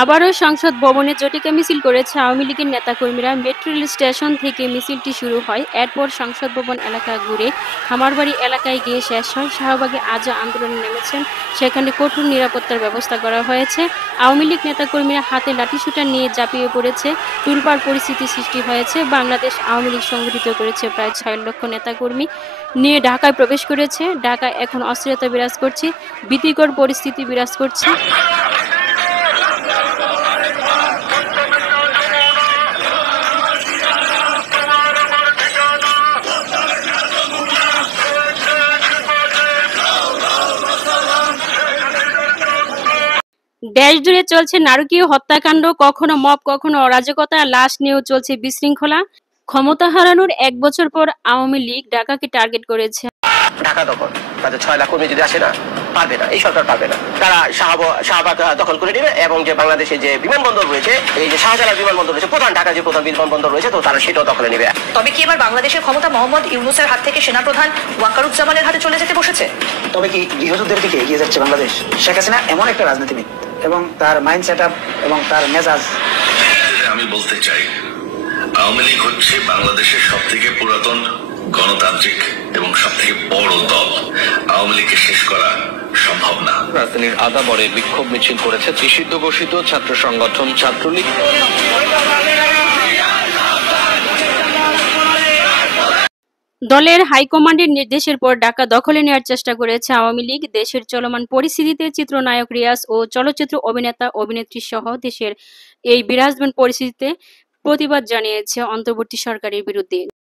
আবারও সংসদ ভবনে জটিকা মিছিল করেছে আওয়ামী লীগের নেতাকর্মীরা। মেট্রো রেল স্টেশন থেকে মিছিলটি শুরু হয়। এরপর সংসদ ভবন এলাকা ঘুরে খামারবাড়ি এলাকায় গিয়ে শেষ হয়। শাহবাগে আজও আন্দোলনে নেমেছেন, সেখানে কঠোর নিরাপত্তার ব্যবস্থা করা হয়েছে। আওয়ামী লীগ নেতাকর্মীরা হাতে লাঠিসোঁটা নিয়ে ঝাঁপিয়ে পড়েছে। তুলপাড় পরিস্থিতি সৃষ্টি হয়েছে। বাংলাদেশ আওয়ামী লীগ সংগঠিত করেছে প্রায় 6 লক্ষ নেতাকর্মী নিয়ে ঢাকায় প্রবেশ করেছে। ঢাকায় এখন অস্থিরতা বিরাজ করছে, ভীতিকর পরিস্থিতি বিরাজ করছে। দেশ জুড়ে চলছে নারকীয় হত্যাকাণ্ড, কখনো মব, কখনো অরাজকতা, লাশ নিয়েও চলছে বিশৃঙ্খলা। ক্ষমতা হারানোর 1 বছর পর আওয়ামী লীগ ঢাকাকে টার্গেট করেছে। ঢাকা দখল, তাদের 6 লাখ কর্মী যদি আসে না, পারবে না, এই সরকার পারবে না। তারা শাহবাগ দখল করে নেবে এবং যে বাংলাদেশে যে বিমানবন্দর রয়েছে, এই যে শাহজালাল বিমানবন্দর রয়েছে, প্রধান ঢাকা যে প্রধান বিমানবন্দর রয়েছে, তো তারা সেটাও দখলে নেবে। তবে কি এবার বাংলাদেশের ক্ষমতা মোহাম্মদ ইউনূসের হাত থেকে সেনাপ্রধান ওয়াকারুজ্জামানের হাতে চলে যেতে বসেছে? তবে কি গৃহযুদ্ধের দিকে এগিয়ে যাচ্ছে বাংলাদেশ? শেখ হাসিনা এমন একটা রাজনীতিবিদ এবং তার মাইন্ড সেট আপ এবং তার মেজাজ। আমি বলতে চাই, আওয়ামী লীগ হচ্ছে বাংলাদেশের সব থেকে পুরাতন গণতান্ত্রিক এবং সব থেকে বড় দল। আওয়ামী লীগকে শেষ করা সম্ভব না। রাজধানীর আদাবরে বিক্ষোভ মিছিল করেছে নিষিদ্ধ ঘোষিত ছাত্র সংগঠন ছাত্রলীগ। দলের হাইকমান্ডের নির্দেশের পর ঢাকা দখলে নেওয়ার চেষ্টা করেছে আওয়ামী লীগ। দেশের চলমান পরিস্থিতিতে চিত্রনায়ক রিয়াজ ও চলচ্চিত্র অভিনেতা অভিনেত্রী সহ দেশের এই বিরাজমান পরিস্থিতিতে প্রতিবাদ জানিয়েছে অন্তর্বর্তী সরকারের বিরুদ্ধে।